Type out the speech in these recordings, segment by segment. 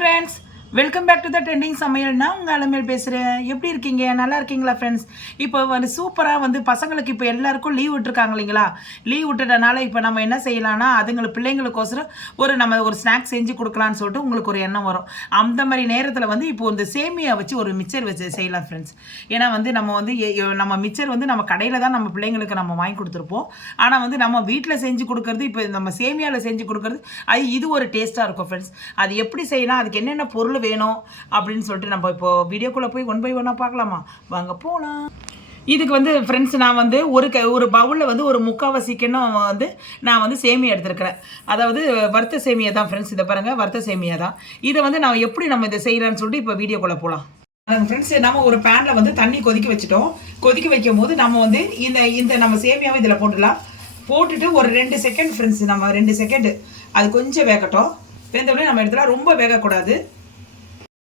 Friends, welcome back to the trending சமையல். நான் உங்கள் அலமேல் பேசுகிறேன். எப்படி இருக்கீங்க? நல்லா இருக்கீங்களா ஃப்ரெண்ட்ஸ்? இப்போ வந்து சூப்பராக வந்து பசங்களுக்கு இப்போ எல்லாருக்கும் லீவ் விட்டுருக்காங்க இல்லைங்களா? லீவ் விட்டுறதுனால இப்போ நம்ம என்ன செய்யலாம்னா அதுங்களுக்கு பிள்ளைங்களுக்கோசரம் நம்ம ஒரு ஸ்நாக்ஸ் செஞ்சு கொடுக்கலான்னு சொல்லிட்டு உங்களுக்கு ஒரு எண்ணம் வரும். அந்த மாதிரி நேரத்தில் வந்து இப்போ இந்த சேமியா வச்சு ஒரு மிக்சர் வச்சு செய்யலாம் ஃப்ரெண்ட்ஸ். ஏன்னா வந்து நம்ம மிக்சர் வந்து நம்ம கடையில் தான் நம்ம பிள்ளைங்களுக்கு நம்ம வாங்கி கொடுத்துருப்போம். ஆனால் வந்து நம்ம வீட்டில் செஞ்சு கொடுக்குறது இப்போ நம்ம சேமியாவில் செஞ்சு கொடுக்குறது இது ஒரு டேஸ்ட்டாக இருக்கும் ஃப்ரெண்ட்ஸ். அது எப்படி செய்யலாம், அதுக்கு என்னென்ன பொருள் வேணும் அப்படின்னு சொல்லிட்டு நம்ம இப்போ வீடியோக்குள்ளே போய் 1 by 1 பார்க்கலாமா? வாங்க போகலாம். இதுக்கு வந்து ஃப்ரெண்ட்ஸ் நான் வந்து ஒரு பவுலில் வந்து ஒரு 3/4 கிண்ணம் வந்து நான் வந்து சேமியா எடுத்துருக்கிறேன். அதாவது வறுத்த சேமியா தான் ஃப்ரெண்ட்ஸ். இதை பாருங்கள், வறுத்த சேமியா தான். இதை வந்து நான் எப்படி நம்ம இதை செய்யலான்னு சொல்லிட்டு இப்போ வீடியோக்குள்ளே போகலாம். ஃப்ரெண்ட்ஸ், நம்ம ஒரு பேனில் வந்து தண்ணி கொதிக்க வச்சுட்டோம். கொதிக்க வைக்கும் போது நம்ம வந்து இந்த நம்ம சேமியாவை இதில் போட்டுடலாம். போட்டுட்டு ஒரு 2 செகண்ட் ஃப்ரெண்ட்ஸ், நம்ம 2 செகண்டு அது கொஞ்சம் வேகட்டும். வெந்தோடனே நம்ம எடுத்துலாம், ரொம்ப வேகக்கூடாது.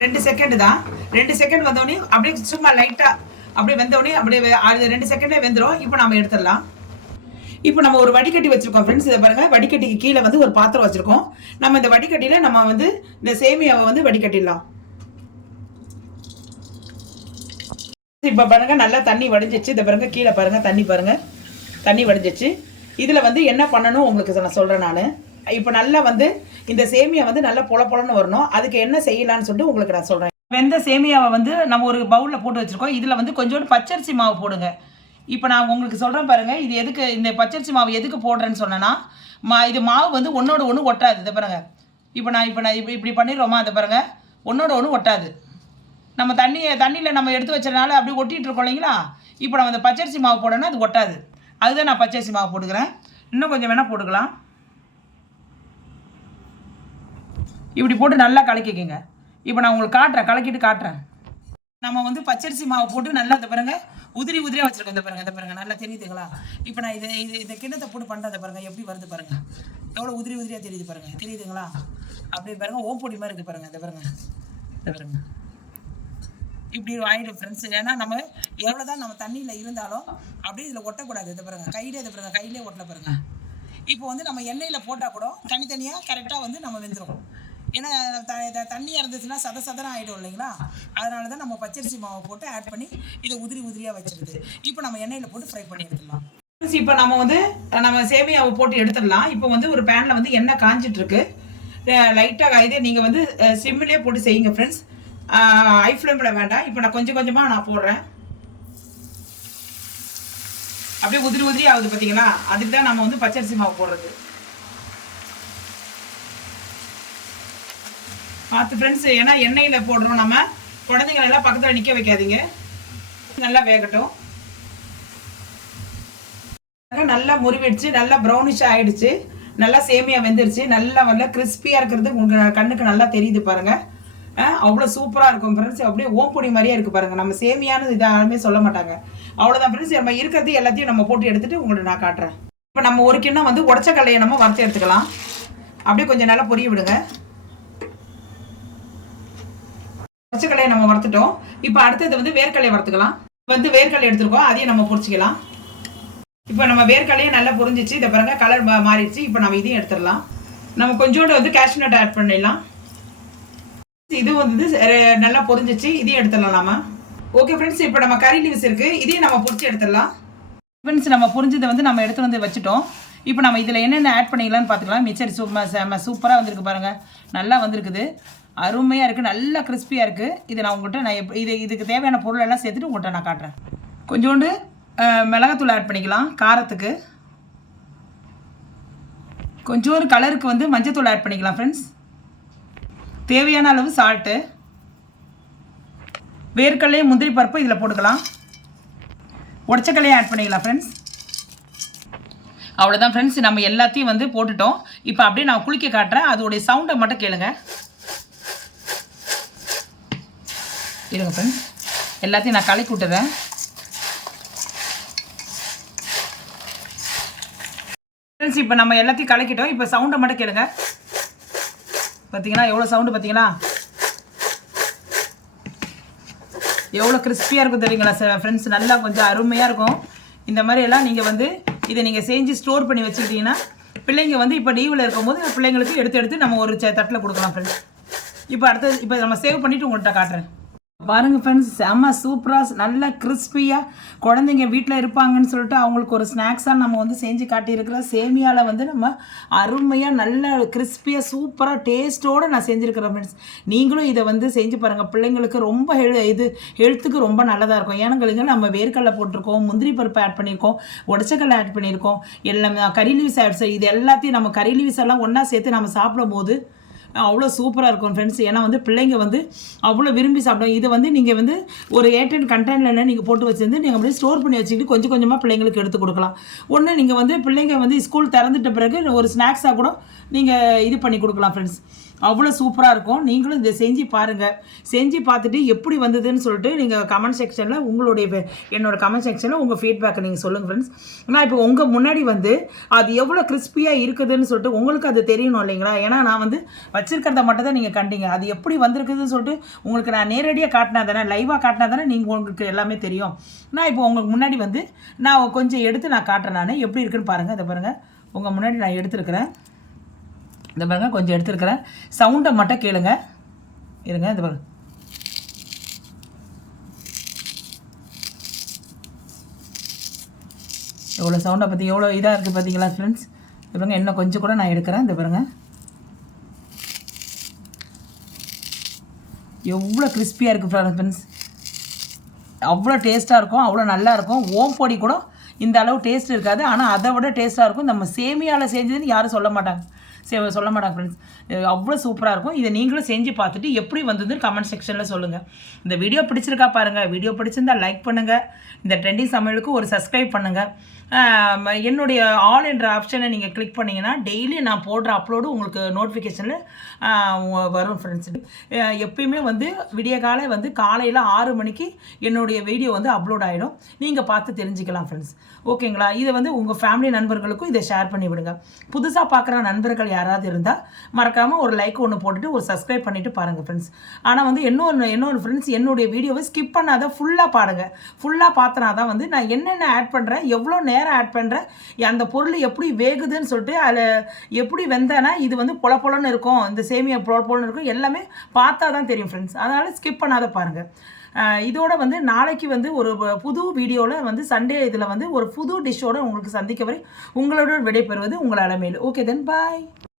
2 செகண்ட் தான். 2 செகண்ட் வந்தோடனே அப்படியே சும்மா லைட்டாக அப்படியே வெந்தோடனே அப்படியே 2 செகண்டே வெந்துடும். இப்போ நம்ம எடுத்துடலாம். இப்போ நம்ம ஒரு வடிகட்டி வச்சுருக்கோம் ஃப்ரெண்ட்ஸ். இதை பாருங்கள், வடிகட்டிக்கு கீழே வந்து ஒரு பாத்திரம் வச்சுருக்கோம். நம்ம இந்த வடிகட்டியில் நம்ம வந்து இந்த சேமியாவை வந்து வடிகட்டிடலாம். இப்போ பாருங்கள், நல்லா தண்ணி வடிஞ்சிச்சு. இதை பாருங்கள், கீழே பாருங்கள், தண்ணி வடிஞ்சிச்சு. இதில் வந்து என்ன பண்ணணும் உங்களுக்கு நான் சொல்கிறேன். நான் இப்போ நல்லா வந்து இந்த சேமியா வந்து நல்லா பொலன்னு வரணும். அதுக்கு என்ன செய்யலான்னு சொல்லிட்டு உங்களுக்கு நான் சொல்கிறேன். வெந்த சேமியாவை வந்து நம்ம ஒரு பவுலில் போட்டு வச்சுருக்கோம். இதில் வந்து கொஞ்சோண்டு பச்சரிசி மாவு போடுங்க. இப்போ நான் உங்களுக்கு சொல்கிறேன் பாருங்கள், இது எதுக்கு இந்த பச்சரிசி மாவு எதுக்கு போடுறேன்னு சொன்னேன்னா, இது மாவு வந்து ஒன்றோட ஒன்று ஒட்டாது. இதை பாருங்கள், இப்போ நான் இப்படி பண்ணிடுறோமா? அதை பாருங்கள், ஒன்றோட ஒன்று ஒட்டாது. நம்ம தண்ணியில் நம்ம எடுத்து வச்சதுனால அப்படி ஒட்டிகிட்டு இருக்கோம் இல்லைங்களா? இப்போ நம்ம இந்த பச்சரிசி மாவு போடணும்னா அது ஒட்டாது. அதுதான் நான் பச்சரிசி மாவு போட்டுக்கிறேன். இன்னும் கொஞ்சம் வேணால் போட்டுக்கலாம். இப்படி போட்டு நல்லா கலக்கிக்கங்க. இப்போ நான் உங்களுக்கு கலக்கிட்டு காட்டுறேன். நம்ம வந்து பச்சரிசி மாவு போட்டு நல்லா இந்த பாருங்க உதிரியாக வச்சுருக்கோம். இந்த பாருங்க நல்லா தெரியுதுங்களா? இப்போ நான் இந்த கிண்ணத்தை போட்டு பண்ணுறதை பாருங்கள், எப்படி வருது பாருங்கள். எவ்வளோ உதிரியாக தெரியுது பாருங்கள், தெரியுதுங்களா? அப்படி பாருங்கள், ஓப்பொடி மாதிரி இருக்குது பாருங்கள். இந்த பாருங்க இப்படி ஆகிடும் ஃப்ரெண்ட்ஸ். ஏன்னா நம்ம எவ்வளோ தான் நம்ம தண்ணியில் இருந்தாலும் அப்படியே இதில் ஒட்டக்கூடாது. இதை பாருங்கள், கையிலே ஒட்டல பாருங்கள். இப்போ வந்து நம்ம எண்ணெயில் போட்டால் கூட தனித்தனியாக கரெக்டாக வந்து நம்ம வெந்துடும். ஏன்னா தண்ணியாக இருந்துச்சுன்னா சதம் ஆகிடும் இல்லைங்களா? அதனால தான் நம்ம பச்சரிசி மாவை போட்டு ஆட் பண்ணி இதை உதிரியாக வச்சுருது. இப்போ நம்ம எண்ணெயில் போட்டு ஃப்ரை பண்ணி எடுத்துடலாம். இப்போ நம்ம சேமியாவை போட்டு எடுத்துடலாம். இப்போ வந்து ஒரு பேனில் வந்து எண்ணெய் காஞ்சிட்ருக்கு. லைட்டாக இதே நீங்கள் வந்து சிம்மிலே போட்டு செய்யுங்க ஃப்ரெண்ட்ஸ். ஹை ஃப்ளேமில் வேண்டாம். இப்போ நான் கொஞ்சமாக நான் போடுறேன். அப்படியே உதிரி ஆகுது பார்த்தீங்களா? அதுக்கு தான் நம்ம வந்து பச்சரிசி மாவு போடுறது. பார்த்து ஃப்ரெண்ட்ஸ், ஏன்னா எண்ணெயில் போடுறோம். நம்ம குழந்தைங்களெல்லாம் பக்கத்தில் நிற்க வைக்காதீங்க. நல்லா வேகட்டும். நல்லா முறிவிடுச்சு, நல்லா ப்ரௌனிஷ் ஆகிடுச்சு. நல்லா சேமியா வெந்துருச்சு. நல்லா கிறிஸ்பியாக இருக்கிறது உங்களுக்கு கண்ணுக்கு நல்லா தெரியுது பாருங்கள். அவ்வளோ சூப்பராக இருக்கும் ஃப்ரெண்ட்ஸ். அப்படியே ஓம்பொடி மாதிரியே இருக்குது பாருங்கள். நம்ம சேமியானது இது யாருமே சொல்ல மாட்டாங்க. அவ்வளோதான் ஃப்ரெண்ட்ஸ். நம்ம இருக்கிறது எல்லாத்தையும் நம்ம போட்டு எடுத்துகிட்டு உங்களுக்கு நான் காட்டுறேன். இப்போ நம்ம ஒரு கிண்ணம் வந்து உடச்ச கடலையை நம்ம வறுத்து எடுத்துக்கலாம். அப்படியே கொஞ்சம் நல்லா பொரிய விடுங்க. உடச்சக்கலையை நம்ம வறுத்துட்டோம். இப்போ அடுத்தது வந்து வேர்க்கடலையை வறுத்துக்கலாம். வந்து வேர்க்கடலை எடுத்துருக்கோம், அதையும் நம்ம பொரிச்சிக்கலாம். இப்போ நம்ம வேர்க்கடலையே நல்லா பொரிஞ்சிச்சு. இதை பாருங்க, கலர் மாறிடுச்சு. இப்போ நம்ம இதையும் எடுத்துடலாம். நம்ம கொஞ்சோண்டு வந்து கேஷ்யூ நட் ஆட் பண்ணிடலாம். இது வந்து நல்லா பொரிஞ்சிச்சு. இதையும் எடுத்துடலாம் நாம. ஓகே ஃப்ரெண்ட்ஸ், இப்போ நம்ம கறி லீவ்ஸ் இருக்குது, இதையும் நம்ம பொரிச்சு எடுத்துடலாம். ஃப்ரெண்ட்ஸ், நம்ம பொரிஞ்சதை வந்து நம்ம எடுத்து வந்து வச்சுட்டோம். இப்போ நம்ம இதில் என்னென்ன ஆட் பண்ணிக்கலாம்னு பார்த்துக்கலாம். மிச்சர் சூப்பராக வந்திருக்கு பாருங்கள். நல்லா வந்திருக்குது, அருமையாக இருக்குது, நல்லா கிறிஸ்பியாக இருக்குது. இது நான் உங்கள்கிட்ட இதுக்கு தேவையான பொருள் எல்லாம் சேர்த்துட்டு உங்கள்கிட்ட நான் காட்டுறேன். கொஞ்சோண்டு மிளகாத்தூள் ஆட் பண்ணிக்கலாம் காரத்துக்கு. கொஞ்சோண்டு கலருக்கு வந்து மஞ்சத்தூள் ஆட் பண்ணிக்கலாம் ஃப்ரெண்ட்ஸ். தேவையான அளவு சால்ட்டு. வேர்க்கடலையும் முந்திரி பருப்பு இதில் போட்டுக்கலாம். உடச்சக்கல்லையும் ஆட் பண்ணிக்கலாம் ஃப்ரெண்ட்ஸ். அவ்வளோதான் ஃப்ரெண்ட்ஸ், நம்ம எல்லாத்தையும் வந்து போட்டுட்டோம். இப்போ அப்படியே நான் குளிக்க காட்டுறேன். அதோடைய சவுண்டை மட்டும் கேளுங்க. இருங்க ஃப்ரெண்ட்ஸ், எல்லாத்தையும் நான் கலக்கி விட்டுறேன். ஃப்ரெண்ட்ஸ், இப்போ நம்ம எல்லாத்தையும் கலக்கிட்டோம். இப்போ சவுண்டை மட்டும் கேளுங்க. பார்த்தீங்களா எவ்வளோ சவுண்டு? பார்த்தீங்களா எவ்வளோ கிறிஸ்பியாக இருக்கும் தெரியுங்களா ஃப்ரெண்ட்ஸ்? நல்லா கொஞ்சம் அருமையாக இருக்கும். இந்த மாதிரி எல்லாம் நீங்கள் வந்து இதை நீங்கள் செஞ்சு ஸ்டோர் பண்ணி வச்சுக்கிட்டீங்கன்னா பிள்ளைங்க வந்து இப்போ லீவில் இருக்கும்போது பிள்ளைங்களுக்கு எடுத்து நம்ம ஒரு தட்டில் கொடுக்கலாம் ஃப்ரெண்ட்ஸ். இப்போ அடுத்தது இப்போ நம்ம சேவ் பண்ணிவிட்டு உங்கள்கிட்ட காட்டுறேன். பாருங்கள் ஃப்ரெண்ட்ஸ், செம்ம சூப்பராக நல்லா கிறிஸ்பியாக குழந்தைங்க வீட்டில் இருப்பாங்கன்னு சொல்லிட்டு அவங்களுக்கு ஒரு ஸ்நாக்ஸாக நம்ம வந்து செஞ்சு காட்டியிருக்கிறோம். சேமியாவில் வந்து நம்ம அருமையாக நல்ல கிறிஸ்பியாக சூப்பராக டேஸ்ட்டோடு நான் செஞ்சுருக்கிறேன் ஃப்ரெண்ட்ஸ். நீங்களும் இதை வந்து செஞ்சு பாருங்கள். பிள்ளைங்களுக்கு ரொம்ப ஹெல்த்துக்கு ரொம்ப நல்லதாக இருக்கும். ஏன்னா நம்ம வேர்க்கடலை போட்டிருக்கோம், முந்திரி பருப்பு ஆட் பண்ணியிருக்கோம், உடச்சக்கடலை ஆட் பண்ணியிருக்கோம், எல்லாமே கறி லீவ்ஸ் ஆட். இது எல்லாத்தையும் நம்ம கறி லீவ்ஸ் எல்லாம் ஒன்றா சேர்த்து நம்ம சாப்பிடும் போது அவ்வளோ சூப்பராக இருக்கும் ஃப்ரெண்ட்ஸ். ஏன்னா வந்து பிள்ளைங்க வந்து அவ்வளோ விரும்பி சாப்பிடும். இதை வந்து நீங்கள் வந்து ஒரு ஏர்டெல் கண்டெய்னரில் நீங்கள் போட்டு வச்சுருந்து நீங்கள் அப்படியே ஸ்டோர் பண்ணி வச்சுக்கிட்டு கொஞ்சம் கொஞ்சமாக பிள்ளைங்களுக்கு எடுத்து கொடுக்கலாம். ஒன்று நீங்கள் வந்து பிள்ளைங்க வந்து ஸ்கூல் திறந்துட்ட பிறகு ஒரு ஸ்நாக்ஸாக கூட நீங்கள் இது பண்ணி கொடுக்கலாம் ஃப்ரெண்ட்ஸ். அவ்வளோ சூப்பராக இருக்கும். நீங்களும் இதை செஞ்சு பாருங்கள். செஞ்சு பார்த்துட்டு எப்படி வந்ததுன்னு சொல்லிட்டு நீங்கள் கமெண்ட் செக்ஷனில் என்னோடய கமெண்ட் செக்ஷனில் உங்கள் ஃபீட்பேக்கை நீங்கள் சொல்லுங்கள் ஃப்ரெண்ட்ஸ். நான் இப்போ உங்கள் முன்னாடி வந்து அது எவ்வளோ கிறிஸ்பியாக இருக்குதுன்னு சொல்லிட்டு உங்களுக்கு அது தெரியணும் இல்லைங்களா? ஏன்னா நான் வந்து வச்சிருக்கிறத மட்டும் தான் நீங்கள் கண்டீங்க. அது எப்படி வந்திருக்குதுன்னு சொல்லிட்டு உங்களுக்கு நான் நேரடியாக காட்டினா தானே, லைவாக காட்டினா தானே உங்களுக்கு எல்லாமே தெரியும். நான் இப்போ உங்களுக்கு முன்னாடி வந்து நான் கொஞ்சம் எடுத்து நான் காட்டுறேன். நான் எப்படி இருக்குன்னு பாருங்கள். இதை பாருங்கள், உங்கள் முன்னாடி நான் எடுத்துருக்கிறேன். இந்த பாருங்க, கொஞ்சம் எடுத்துருக்கிறேன். சவுண்டை மட்டும் கேளுங்க. இருங்க, இந்த பாருங்க. எவ்வளோ சவுண்டை பற்றி எவ்வளோ இதாக இருக்குது பார்த்தீங்களா ஃப்ரெண்ட்ஸ்? இது பாருங்க, இன்னும் கொஞ்சம் கூட நான் எடுக்கிறேன். இந்த பாருங்க, எவ்வளோ கிறிஸ்பியாக இருக்குது ஃப்ரெண்ட்ஸ். அவ்வளோ டேஸ்ட்டாக இருக்கும், அவ்வளோ நல்லா இருக்கும். ஓம் பொடி கூட இந்த அளவு டேஸ்ட் இருக்காது, ஆனால் அதை விட டேஸ்ட்டாக இருக்கும். நம்ம சேமியாவில் செஞ்சதுன்னு யாரும் சொல்ல மாட்டாங்க ஃப்ரெண்ட்ஸ். அவ்வளோ சூப்பராக இருக்கும். இதை நீங்களும் செஞ்சு பார்த்துட்டு எப்படி வந்ததுன்னு கமெண்ட் செக்ஷனில் சொல்லுங்கள். இந்த வீடியோ பிடிச்சிருக்கா பாருங்கள். வீடியோ பிடிச்சிருந்தால் லைக் பண்ணுங்கள். இந்த ட்ரெண்டிங் சமையலுக்கு ஒரு சப்ஸ்கிரைப் பண்ணுங்கள். என்னுடைய ஆல் என்ற ஆப்ஷனை நீங்கள் கிளிக் பண்ணிங்கன்னா டெய்லி நான் போடுற அப்லோடு உங்களுக்கு நோட்டிஃபிகேஷனில் வரும் ஃப்ரெண்ட்ஸ். எப்பயுமே வந்து விடிய காலை வந்து காலையில் 6 மணிக்கு என்னுடைய வீடியோ வந்து அப்லோட் ஆகிடும். நீங்கள் பார்த்து தெரிஞ்சுக்கலாம் ஃப்ரெண்ட்ஸ். ஓகேங்களா? இதை வந்து உங்கள் ஃபேமிலி நண்பர்களுக்கும் இதை ஷேர் பண்ணி விடுங்க. புதுசாக பார்க்குற நண்பர்கள் யாராவது இருந்தால் மறக்காமல் ஒரு லைக் ஒன்று போட்டுட்டு ஒரு சப்ஸ்கிரைப் பண்ணிவிட்டு பாருங்கள் ஃப்ரெண்ட்ஸ். ஆனால் வந்து இன்னொரு ஃப்ரெண்ட்ஸ், என்னுடைய வீடியோவை ஸ்கிப் பண்ணாத ஃபுல்லாக பாருங்கள். ஃபுல்லாக பார்த்தனா தான் வந்து நான் என்னென்ன ஆட் பண்ணுறேன், எவ்வளோ நேரம் ஆட் பண்ணுறேன், அந்த பொருள் எப்படி வேகுதுன்னு சொல்லிட்டு அதில் எப்படி வெந்தேன்னா இது வந்து பொலன்னு இருக்கும், இந்த சேமியா பொலன்னு இருக்கும், எல்லாமே பார்த்தா தான் தெரியும் ஃப்ரெண்ட்ஸ். அதனால் ஸ்கிப் பண்ணாத பாருங்கள். இதோட வந்து நாளைக்கு வந்து ஒரு புது வீடியோவில் வந்து சண்டே இதில் வந்து ஒரு புது டிஷ்ஷோடு உங்களுக்கு சந்திக்க வரை உங்களோட விடைபெறுவது உங்கள் அலமேலு. ஓகே தென் பாய்.